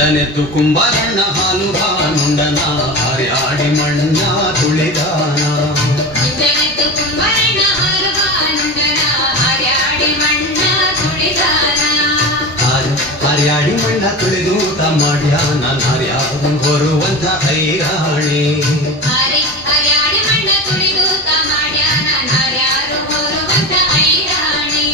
ಮುಂಜಾನೆದ್ದು ಕುಂಬಾರಣ್ಣ ಹಾಲು ಬಾನುಂಡನ ಹರ್ಯಾಡಿ ಮಣ್ಣ ತುಳಿದಾನ ಮುಂಜಾನೆದ್ದು ಕುಂಬಾರಣ್ಣ ಹಾಲು ಬಾನುಂಡನ ಹರ್ಯಾಡಿ ಮಣ್ಣ ತುಳಿದಾನ ಹರ್ಯಾಡಿ ಮಣ್ಣ ತುಳಿದೂತ ಮಾಡ್ಯಾನ ಹರ್ಯಾಡು ಹೊರುವಂತ ಐರಾಣಿ ಹರ್ಯಾಡಿ ಮಣ್ಣ ತುಳಿದೂತ ಮಾಡ್ಯಾನ ಹರ್ಯಾರು ಹೊರುವಂತ ಐರಾಣಿ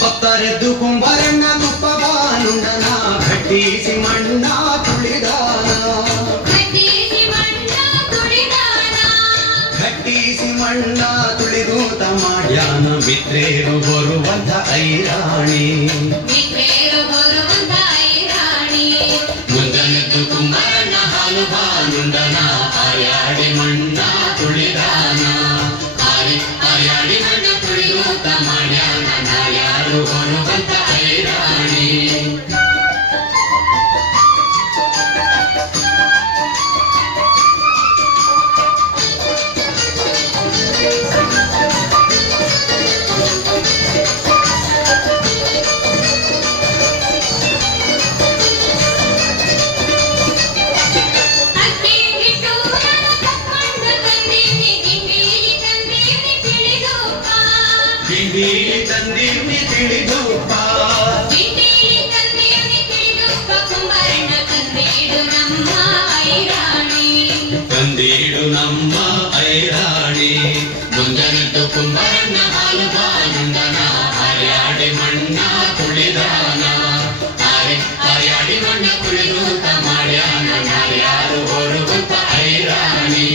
ಭಕ್ತರೆದ್ದು ಕುಂಬಾರಣ್ಣ ತುಪ್ಪ ಬಾನುಂಡನ ಘಟ್ಟಿಸಿ ಮಣ್ಣ ತುಳಿದಾನ ಘಟ್ಟಿಸಿ ಮಣ್ಣ ತುಳಿದೂತ ಮಾಡ್ಯಾನ ಮಿತ್ರೇರು ಬರುವಂತ ಐರಾಣಿ ಮುಂಜಾನೆದ್ದು ಕುಂಬಾರಣ್ಣ ಹಾಲು ಬಾನುಂಡನ ಹರ್ಯಾಡಿ ಮಣ್ಣ ತುಳಿದಾನ ಹರ್ಯಾಡಿ ಮಣ್ಣ ತುಳಿದೂತ ಮಾಡ್ಯಾನ ಯಾರು ಬರುವಂತ ಐರಾಣಿ ಗಿಂಡೀಲಿ ತಂದೀವಿ ತಿಳಿದೂಪ ತಂದೀಡು ನಮ್ಮ ಐರಾಣಿ ಮುಂಜಾನೆದ್ದು ಕುಂಬಾರಣ್ಣ ಹಾಲು ಬಾನುಂಡನ ಹರ್ಯಾಡಿ ಮಣ್ಣ ತುಳಿದಾನ ಹರ್ಯಾಡಿ ಮಣ್ಣ ತುಳಿದೂತ ಮಾಡ್ಯಾನ ಯಾರು ಹೊರುವಂತ ಐರಾಣಿ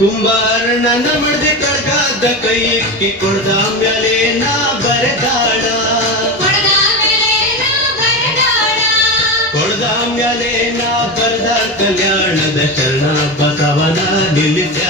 ಕುಂಬಾರಣ್ಣನ ಮಡ್ದೆ ಕಳ್ಕಾದ ಕೈ ಇಕ್ಕಿ ಕೊಡ್ದ ಮ್ಯಾಲೆ ನಾ ಬರೆದಾಳ ಕೊಡ್ದ ಮ್ಯಾಲೆ ನಾ ಬರೆದ ಕಲ್ಯಾಣದ ಶರಣ ಬಸವನ ನಿಲ್ಲಿಸ್ಯಾಳ